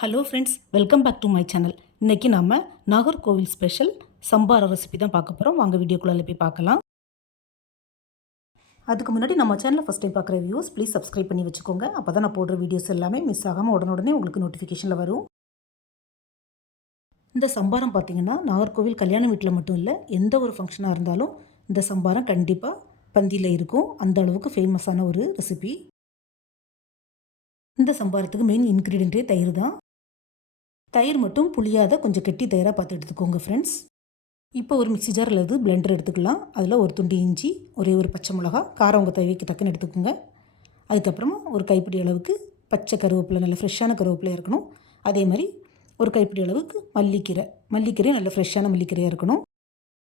Hello friends, welcome back to my channel. இன்றைக்கி நம்ம Nagercoil special சம்பார recipe தான் பார்க்க போகிறோம். வாங்க வீடியோக்குள்ளே போய் பார்க்கலாம். அதுக்கு முன்னாடி நம்ம சேனலை ஃபஸ்ட் டைம் பார்க்குற வியூஸ் ப்ளீஸ் சப்ஸ்கிரைப் பண்ணி வச்சுக்கோங்க. அப்போ தான் நான் போடுற வீடியோஸ் எல்லாமே மிஸ் ஆகாமல் உடனே உங்களுக்கு நோட்டிஃபிகேஷனில் வரும். இந்த சம்பாரம் பார்த்திங்கன்னா நாகர்கோவில் கல்யாண வீட்டில் மட்டும் இல்லை, எந்த ஒரு ஃபங்க்ஷனாக இருந்தாலும் இந்த சம்பாரம் கண்டிப்பாக பந்தியில் இருக்கும். அந்த அளவுக்கு ஃபேமஸான ஒரு ரெசிபி. இந்த சம்பாரத்துக்கு மெயின் இன்க்ரீடியண்ட்டே தயிர் தான். தயிர் மட்டும் புளியாத கொஞ்சம் கெட்டி தயிராக பார்த்து எடுத்துக்கோங்க ஃப்ரெண்ட்ஸ். இப்போ ஒரு மிக்ஸி ஜார் அல்லது பிளெண்டர் எடுத்துக்கலாம். அதில் ஒரு துண்டு இஞ்சி, ஒரே ஒரு பச்சை மிளகா, காரம் உங்கள் தேவைக்கு தக்கன்னு எடுத்துக்கோங்க. அதுக்கப்புறமா ஒரு கைப்பிடி அளவுக்கு பச்சை கருவேப்பிலை, நல்ல ஃப்ரெஷ்ஷான கருவேப்பிலை இருக்கணும். அதே மாதிரி ஒரு கைப்பிடி அளவுக்கு மல்லிக்கீரை நல்ல ஃப்ரெஷ்ஷான மல்லிக்கீரையாக இருக்கணும்.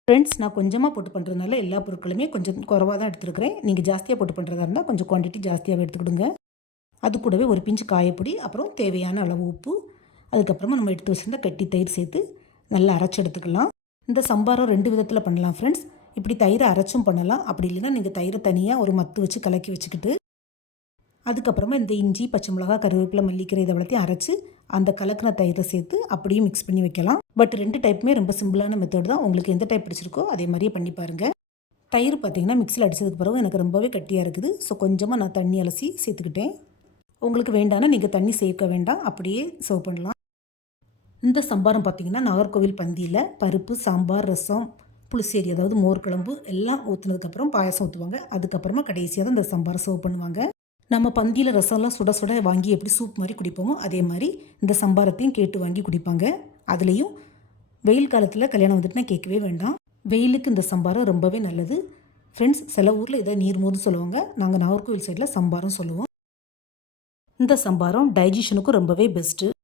ஃப்ரெண்ட்ஸ், நான் கொஞ்சமாக போட்டு பண்ணுறதுனால எல்லா பொருட்களுமே கொஞ்சம் குறவாக தான் எடுத்துருக்கிறேன். நீங்கள் ஜாஸ்தியாக போட்டு பண்ணுறதா இருந்தால் கொஞ்சம் குவான்டிட்டி ஜாஸ்தியாகவே எடுத்துக்கிடுங்க. அது கூடவே ஒரு பிஞ்சு காயப்பொடி, அப்புறம் தேவையான அளவு உப்பு, அதுக்கப்புறமா நம்ம எடுத்து வச்சுருந்த கட்டி தயிர் சேர்த்து நல்லா அரைச்சி எடுத்துக்கலாம். இந்த சம்பாரம் 2 விதத்தில் பண்ணலாம் ஃப்ரெண்ட்ஸ். இப்படி தயிரை அரைச்சும் பண்ணலாம். அப்படி இல்லைன்னா நீங்கள் தயிரை தனியாக ஒரு மத்து வச்சு கலக்கி வச்சுக்கிட்டு அதுக்கப்புறமா இந்த இஞ்சி, பச்சை மிளகா, கருவேப்பிலை, மல்லிக்கீரை இதை வளர்த்தி அரைச்சி அந்த கலக்கின தயிரை சேர்த்து அப்படியே மிக்ஸ் பண்ணி வைக்கலாம். பட் 2 டைப்புமே ரொம்ப சிம்பிளான மெத்தட் தான். உங்களுக்கு எந்த டைப் பிடிச்சிருக்கோ அதே மாதிரியே பண்ணி பாருங்கள். தயிர் பார்த்திங்கன்னா மிக்ஸில் அடித்ததுக்கு பிறகு எனக்கு ரொம்பவே கட்டியாக இருக்குது. ஸோ கொஞ்சமாக நான் தண்ணி அலசி சேர்த்துக்கிட்டேன். உங்களுக்கு வேண்டானா நீங்கள் தண்ணி சேர்க்க வேண்டாம், அப்படியே சர்வ் பண்ணலாம். இந்த சம்பாரம் பார்த்திங்கன்னா நாகர்கோவில் பந்தியில் பருப்பு, சாம்பார், ரசம், புளிசேரி அதாவது மோர் குழம்பு எல்லாம் ஊற்றுனதுக்கப்புறம் பாயசம் ஊற்றுவாங்க. அதுக்கப்புறமா கடைசியாக தான் இந்த சம்பாரை சர்வ் பண்ணுவாங்க. நம்ம பந்தியில் ரசம்லாம் சுட சுட வாங்கி எப்படி சூப் மாதிரி குடிப்போமோ அதே மாதிரி இந்த சம்பாரத்தையும் கேட்டு வாங்கி குடிப்பாங்க. அதுலேயும் வெயில் காலத்தில் கல்யாணம் வந்துட்டுனா கேட்கவே வேண்டாம். வெயிலுக்கு இந்த சம்பாரம் ரொம்பவே நல்லது ஃப்ரெண்ட்ஸ். சில ஊரில் இதை நீர்மோர்னு சொல்லுவாங்க. நாங்கள் நாகர்கோவில் சைடில் சம்பாரம் சொல்லுவோம். இந்த சம்பாரம் டைஜஷனுக்கும் ரொம்பவே பெஸ்ட்டு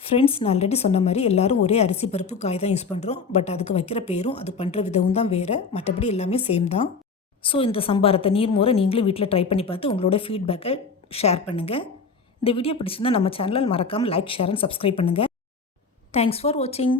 ஃப்ரெண்ட்ஸ். நான் ஆல்ரெடி சொன்ன மாதிரி எல்லோரும் ஒரே அரிசி பருப்பு காய் தான் யூஸ் பண்ணுறோம். பட் அதுக்கு வைக்கிற பேரும் அது பண்ணுற விதமும் தான் வேறு, மற்றபடி எல்லாமே சேம் தான். ஸோ இந்த சம்பாரத்தை நீர்மோரை நீங்களும் வீட்டில் ட்ரை பண்ணி பார்த்து உங்களோட ஃபீட்பேக்கை ஷேர் பண்ணுங்கள். இந்த வீடியோ பிடிச்சிருந்தால் நம்ம சேனலில் மறக்காமல் லைக், ஷேர் அண்ட் சப்ஸ்கிரைப் பண்ணுங்கள். தேங்க்ஸ் ஃபார் வாட்சிங்.